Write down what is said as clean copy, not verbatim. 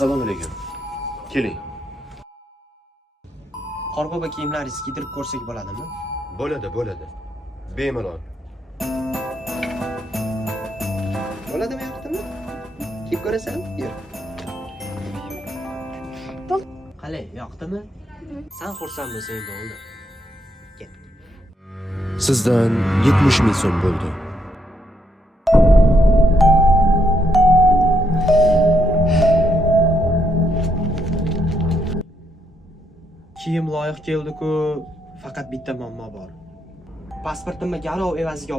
Assalomu alaykum. Keling. Qorbobo kiyimlaringizni kiydirib ko'rsak bo'ladimi? Bo'ladi. Bemalol. Bo'ladimi, yoqdimi? Kiyib ko'rasan? Yur. Qalay, yoqdimi? Sen xursand bo'lsang bo'ldi. Kel. Sizdan 70 ming so'm bo'ldi. Kiyim loyiq keldi-ku, faqat bitta muammo bor. Pasportimni garov evaziga